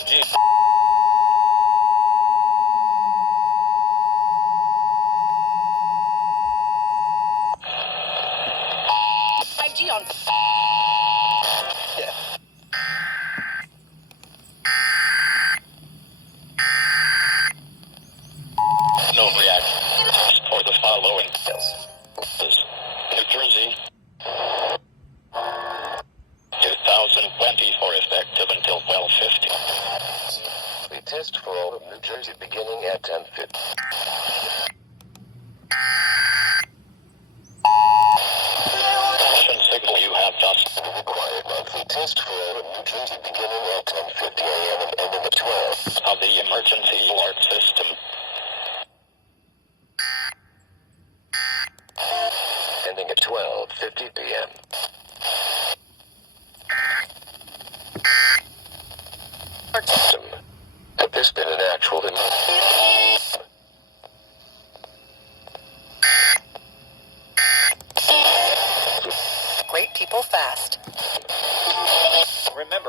5G. 5G on. Yeah. No reaction for the following. New Jersey. 2024 effective until 12:50. We test for all of New Jersey beginning at 10:50. Signal you have just required monthly test for all of New Jersey beginning at 10:50 a.m. and ending at 12 of the emergency alert system. Ending at 12:50 p.m. System. Had this been an actual Great people fast. Remember,